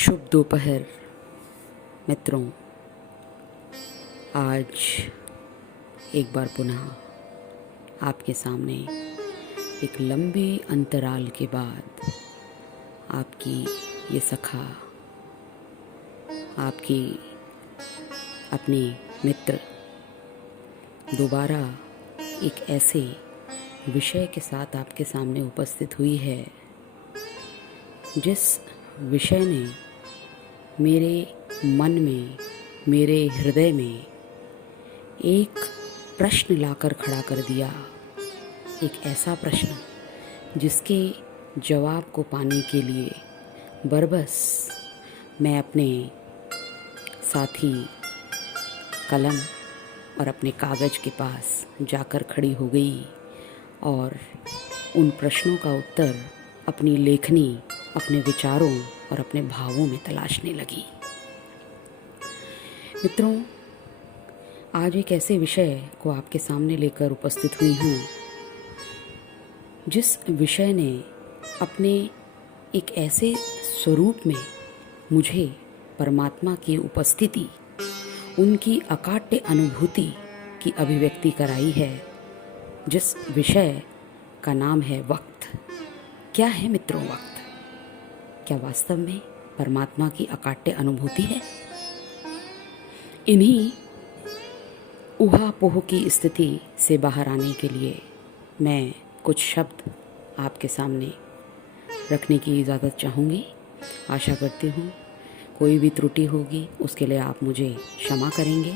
शुभ दोपहर मित्रों। आज एक बार पुनः आपके सामने एक लंबे अंतराल के बाद आपकी ये सखा, आपकी अपनी मित्र दोबारा एक ऐसे विषय के साथ आपके सामने उपस्थित हुई है जिस विषय ने मेरे मन में, मेरे हृदय में एक प्रश्न लाकर खड़ा कर दिया। एक ऐसा प्रश्न जिसके जवाब को पाने के लिए बरबस मैं अपने साथी कलम और अपने कागज़ के पास जाकर खड़ी हो गई और उन प्रश्नों का उत्तर अपनी लेखनी, अपने विचारों और अपने भावों में तलाशने लगी। मित्रों, आज एक ऐसे विषय को आपके सामने लेकर उपस्थित हुई हूँ जिस विषय ने अपने एक ऐसे स्वरूप में मुझे परमात्मा की उपस्थिति, उनकी अकाट्य अनुभूति की अभिव्यक्ति कराई है, जिस विषय का नाम है वक्त। क्या है मित्रों वक्त? क्या वास्तव में परमात्मा की अकाट्य अनुभूति है? इन्हीं ऊहापोह की स्थिति से बाहर आने के लिए मैं कुछ शब्द आपके सामने रखने की इजाज़त चाहूँगी। आशा करती हूँ कोई भी त्रुटि होगी उसके लिए आप मुझे क्षमा करेंगे।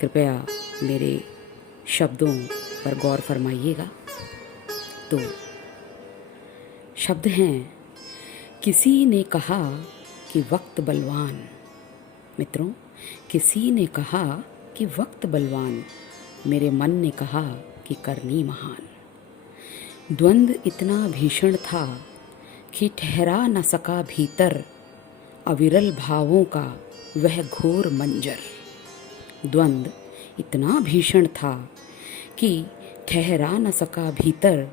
कृपया मेरे शब्दों पर गौर फरमाइएगा। तो शब्द हैं, किसी ने कहा कि वक्त बलवान। मित्रों, किसी ने कहा कि वक्त बलवान, मेरे मन ने कहा कि करनी महान। द्वंद्व इतना भीषण था कि ठहरा न सका भीतर अविरल भावों का वह घोर मंजर। द्वंद्व इतना भीषण था कि ठहरा न सका भीतर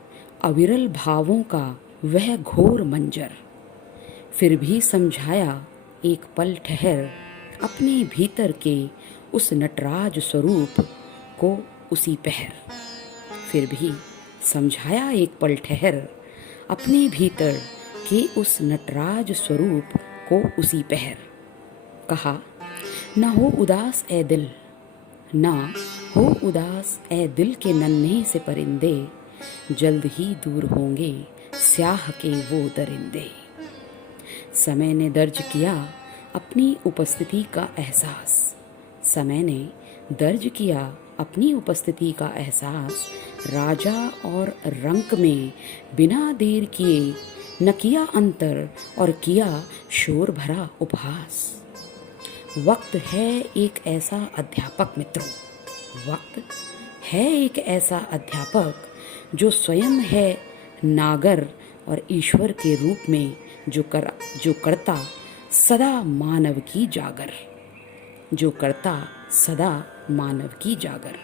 अविरल भावों का वह घोर मंजर। फिर भी समझाया एक पल ठहर अपने भीतर के उस नटराज स्वरूप को उसी पहर। फिर भी समझाया एक पल ठहर अपने भीतर के उस नटराज स्वरूप को उसी पहर। कहा, न हो उदास ए दिल, ना हो उदास ए दिल के नन्हे से परिंदे, जल्द ही दूर होंगे स्याह के वो दरिंदे। समय ने दर्ज किया अपनी उपस्थिति का एहसास। समय ने दर्ज किया अपनी उपस्थिति का एहसास। राजा और रंक में बिना देर किए न किया अंतर और किया शोर भरा उपहास। वक्त है एक ऐसा अध्यापक मित्रों, वक्त है एक ऐसा अध्यापक जो स्वयं है नागर और ईश्वर के रूप में जो करता सदा मानव की जागर। जो करता सदा मानव की जागर।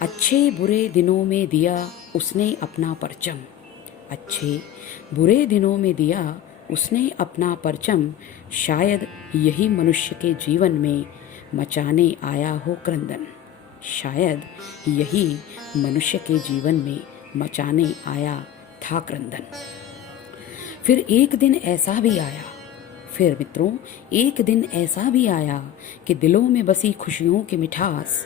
अच्छे बुरे दिनों में दिया उसने अपना परचम। अच्छे बुरे दिनों में दिया उसने अपना परचम। शायद यही मनुष्य के जीवन में मचाने आया हो क्रंदन। शायद यही मनुष्य के जीवन में मचाने आया था क्रंदन। फिर एक दिन ऐसा भी आया, फिर मित्रों एक दिन ऐसा भी आया कि दिलों में बसी खुशियों की मिठास,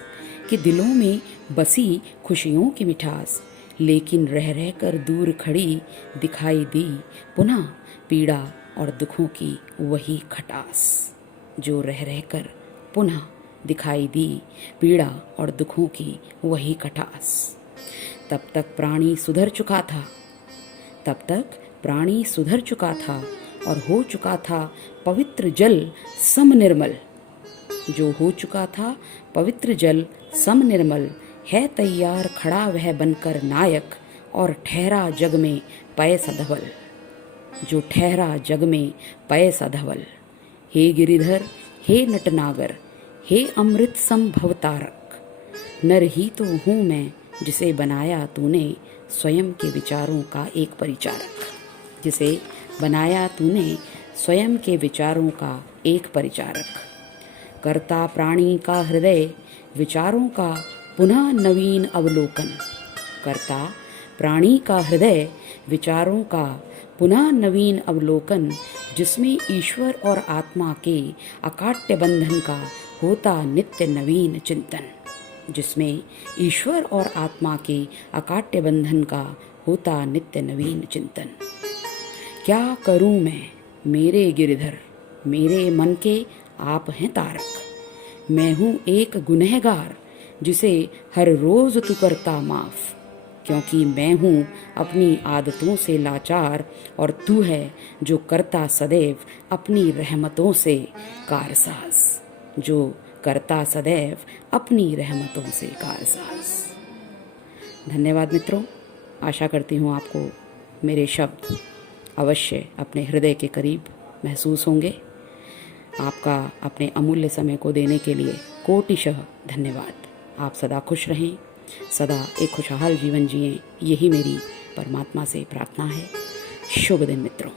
कि दिलों में बसी खुशियों की मिठास, लेकिन रह रह कर दूर खड़ी दिखाई दी पुनः पीड़ा और दुखों की वही खटास। जो रह रह कर पुनः दिखाई दी पीड़ा और दुखों की वही खटास। तब तक प्राणी सुधर चुका था, तब तक प्राणी सुधर चुका था और हो चुका था पवित्र जल सम निर्मल। जो हो चुका था पवित्र जल सम निर्मल, है तैयार खड़ा वह बनकर नायक और ठहरा जग में पय सधवल। जो ठहरा जग में पय सधवल। हे गिरिधर, हे नटनागर, हे अमृत सम भवतारक, नर ही तो हूँ मैं जिसे बनाया तूने स्वयं के विचारों का एक परिचारक। जिसे बनाया तूने स्वयं के विचारों का एक परिचारक, कर्ता प्राणी का हृदय विचारों का पुनः नवीन अवलोकन, कर्ता प्राणी का हृदय विचारों का पुनः नवीन अवलोकन, जिसमें ईश्वर और आत्मा के अकाट्य बंधन का होता नित्य नवीन चिंतन, जिसमें ईश्वर और आत्मा के अकाट्य बंधन का होता नित्य नवीन चिंतन। क्या करूं मैं मेरे गिरधर, मेरे मन के आप हैं तारक। मैं हूँ एक गुनहगार जिसे हर रोज तू करता माफ, क्योंकि मैं हूँ अपनी आदतों से लाचार और तू है जो करता सदैव अपनी रहमतों से कारसाज, जो करता सदैव अपनी रहमतों से कारसाज। धन्यवाद मित्रों, आशा करती हूँ आपको मेरे शब्द अवश्य अपने हृदय के करीब महसूस होंगे। आपका अपने अमूल्य समय को देने के लिए कोटिशः धन्यवाद। आप सदा खुश रहें, सदा एक खुशहाल जीवन जिएं, यही मेरी परमात्मा से प्रार्थना है। शुभ दिन मित्रों।